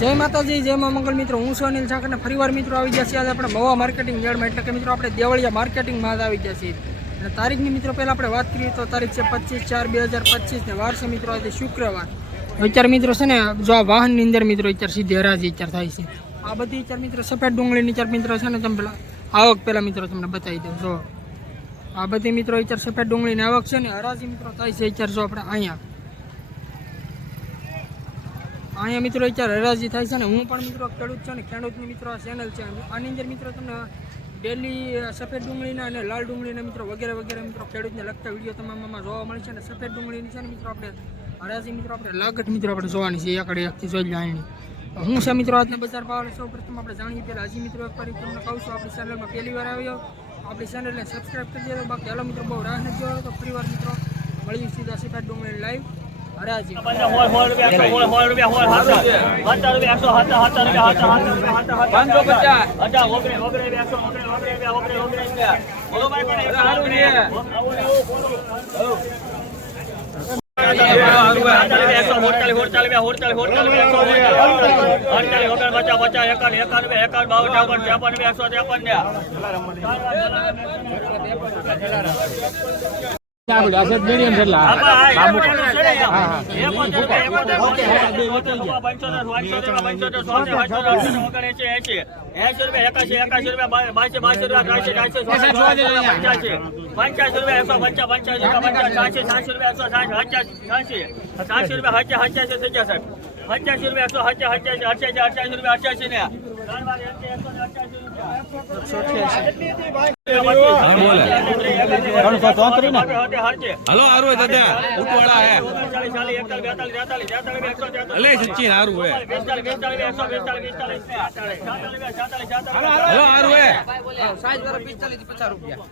જય માતાજી, જય મા મંગલ મિત્રો. હું સુનિલ અને ફરીવાર મિત્રો આવી ગયા આજે આપણે મવા માર્કેટિંગ યાર્ડમાં એટલે કે મિત્રો, આપણે દેવળિયા માર્કેટિંગમાં જ આવી ગયા છીએ. અને તારીખની મિત્રો, પહેલાં આપણે વાત કરીએ તો તારીખ છે પચીસ ચાર બે હજાર પચીસને વાર છે મિત્રો, આજે શુક્રવાર. અત્યારે મિત્રો છે ને, જો આ વાહનની અંદર મિત્રો, અત્યારે સીધી હરાજી અત્યારે થાય છે. આ બધી અત્યારે મિત્રો સફેદ ડુંગળીની અત્યારે મિત્રો છે ને, તમે પેલા આવક પહેલાં મિત્રો તમને બતાવી દઉં. જો આ બધી મિત્રો અત્યારે સફેદ ડુંગળીની આવક છે ને, હરાજી મિત્રો થાય છે અત્યારે જો આપણે અહીંયા. અહીંયા મિત્રો અત્યારે હરાજી થાય છે ને હું પણ મિત્રો ખેડૂત છું ને ખેડૂતની મિત્રો ચેનલ છે. આની અંદર મિત્રો તમને ડેલી સફેદ ડુંગળીના અને લાલ ડુંગળીના મિત્રો વગેરે વગેરે મિત્રો ખેડૂતને લગતા વીડિયો તમામમાં જોવા મળે છે અને સફેદ ડુંગળીની છે ને મિત્રો આપણે હરાજી મિત્રો આપણે લાગટ મિત્રો આપણે જોવાની છે. એકડે એકથી જોઈ જાણની હું છે મિત્રો આજના બજાર ભાવ સૌ પ્રથમ આપણે જાણીએ પહેલાં હજી મિત્રો એક ફરી તમને કહું છું, આપણી ચેનલમાં પહેલી વાર આવ્યો. આપણી ચેનલને સબસ્ક્રાઈબ કરી દેજો. બાકી હાલો મિત્રો બહુ રાહ નથી જોયો તો ફરી મિત્રો મળીએ સીધા સફેદ ડુંગળી લાઈવ હરાજી પાંચસો પચાસ પંચ્યાસી. રૂપિયા એકસો પંચા પંચ્યાસી રૂપિયા સાતસી સાતસી રૂપિયા એકસો સાઠ સાતસી સાતસી રૂપિયા હચા હચાસી થઈ જશે પંચ્યાસી રૂપિયા એકસો હચાસી અઠ્યાસી અઠ્યાસી રૂપિયા અઠ્યાસી ને. હલો, હારું દાદા ઉટવાળા હે. અલે, સચ્ચી હારું હે હલો, હારું હે પચાસ રૂપિયા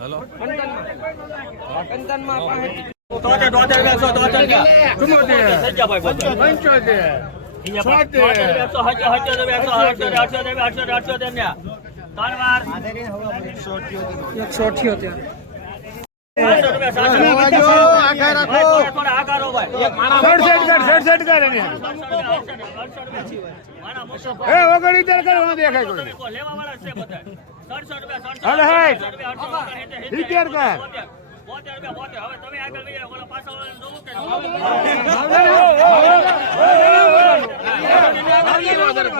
હલો કંદનમાં પાંસઠ એકસો અઠ્યોતેર એકસો બાવન એકસો એક એક રૂપિયા બોલતા એક એક એક રૂપિયા બોલતા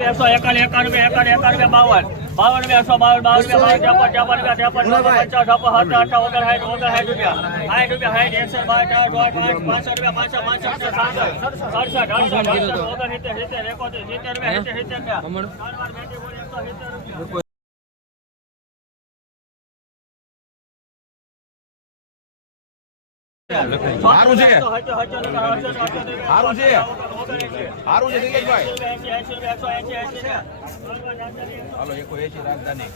એકસો એકાવન એકાવન એકાવન એકાવન બાવન. બાવન એકસો બાવન બાવન ત્રેપન ત્રેપન ત્રેપન પંચાવન છપ્પન સત્તા અઠા ઓગણ સાઠ રૂપિયા. સાઠ રૂપિયા સાઠ એકસો બાર ચાર દોઢ પાંચ પાંચસો રૂપિયા પાંચસો પાંચસો સડસઠ અડસઠ અડસઠ ઓગણ સિત્તેર સિત્તેર એકોતેર સિત્તેર રૂપિયા સિત્તેર સિત્તેર રૂપિયા. હારું છે. હારું છે. હારું છે દિનેશભાઈ હાલો એકો એસી રાજધાની.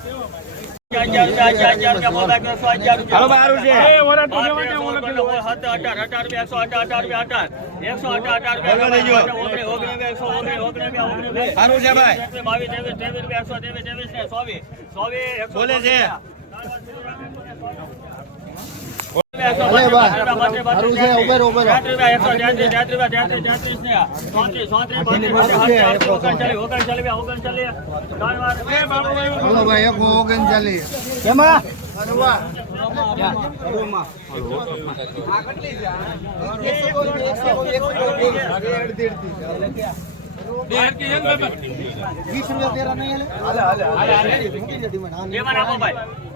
બોલે છે. સારું રૂપિયા તેરા નહીં હાલે હાલે હાલે હાલે. મૂકી ત્રણ વાર હલો ભાઈ.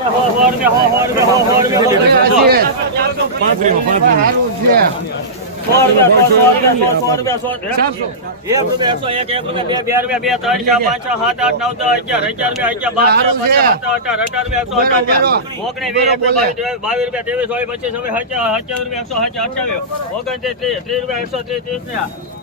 આપો ભાઈ ભાવ તો એક જ છે. એમાં આપો ભાઈ પેલા તમે હાથ લઈ જાઓ એ એક પણ દસ દસ રૂપિયા બે રૂપિયા એકસો પચીસ પચીસ એકસો ત્રીસ રૂપિયા એકસો ત્રીસ ત્રીસ રૂપિયા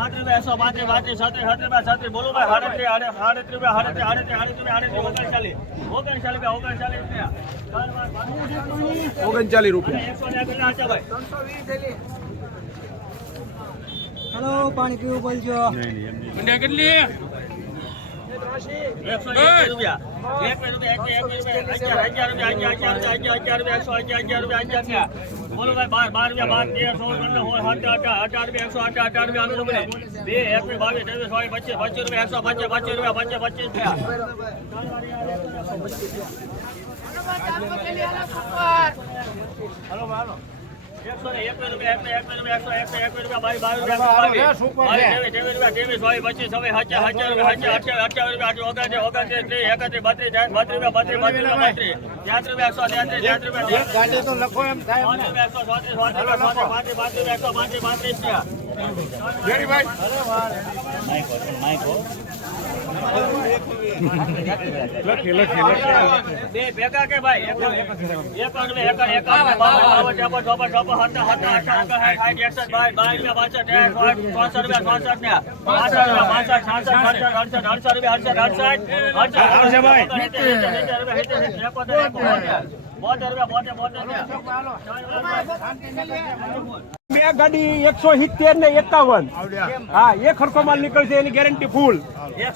બત્રીસ રૂપિયા બત્રીસ બત્રીસ રૂપિયા બત્રીસ બત્રીસ બત્રીસ ને એકસો ને ચોત્રીસ સારું છે ઓગણચાલીસ રૂપિયા. હલો પાણી પીવું બોલજો. રૂપિયા રૂપિયા રૂપિયા રૂપિયા રૂપિયા રૂપિયા બોલો ભાઈ બાર બાર રૂપિયા બાર તેર સોળ પંદર સોળ સત્તર અઢાર અઢાર રૂપિયા એકસો અઢાર અઢાર રૂપિયા આવી રૂપિયા બે એકવીસ બાવીસ ત્રેવીસ ચોવીસ પચીસ પચીસ રૂપિયા એકસો પચીસ પચીસ રૂપિયા પચીસ પચીસ રૂપિયા હલો. એકવીસ ગાડી તો લખો એમ થાય એકસો ચોત્રીસ ચોત્રીસ રૂપિયા પાંત્રીસ પાંત્રીસ રૂપિયા એકસો પાંત્રીસ પાંત્રીસ રૂપિયા બે ભેગા કે ભાઈ એક એક એક એક બાવન બાવન ત્રેપન ચોપન ચોપન સત્તર સત્તર અઠાવન સાઠ સાઠ એકસઠ બાવીસ બાવીસ રૂપિયા રૂપિયા ચોસઠ ને પાસઠ રૂપિયા પાસઠ છાસઠ સડસઠ અડસઠ અડસઠ રૂપિયા રૂપિયા બે ગાડી એકસો સિત્તેર ને એકાવન. હા એ ખરખો માલ નીકળશે એની ગેરંટી ફૂલ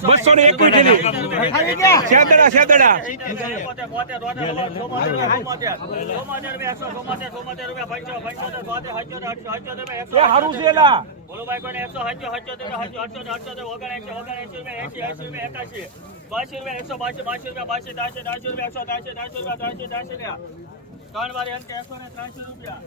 બસો ને એકવીસની સેદડા સેદડા એ સારું છે એલા. બાસી રૂપિયા એકસો બાસી બાસી રૂપિયા બાસી દાસી દાસી રૂપિયા એકસો દાસી દાસી રૂપિયા દાસી દાસી રૂપિયા ત્રણ વાર એમ કે એકસો ને ત્રાસી રૂપિયા.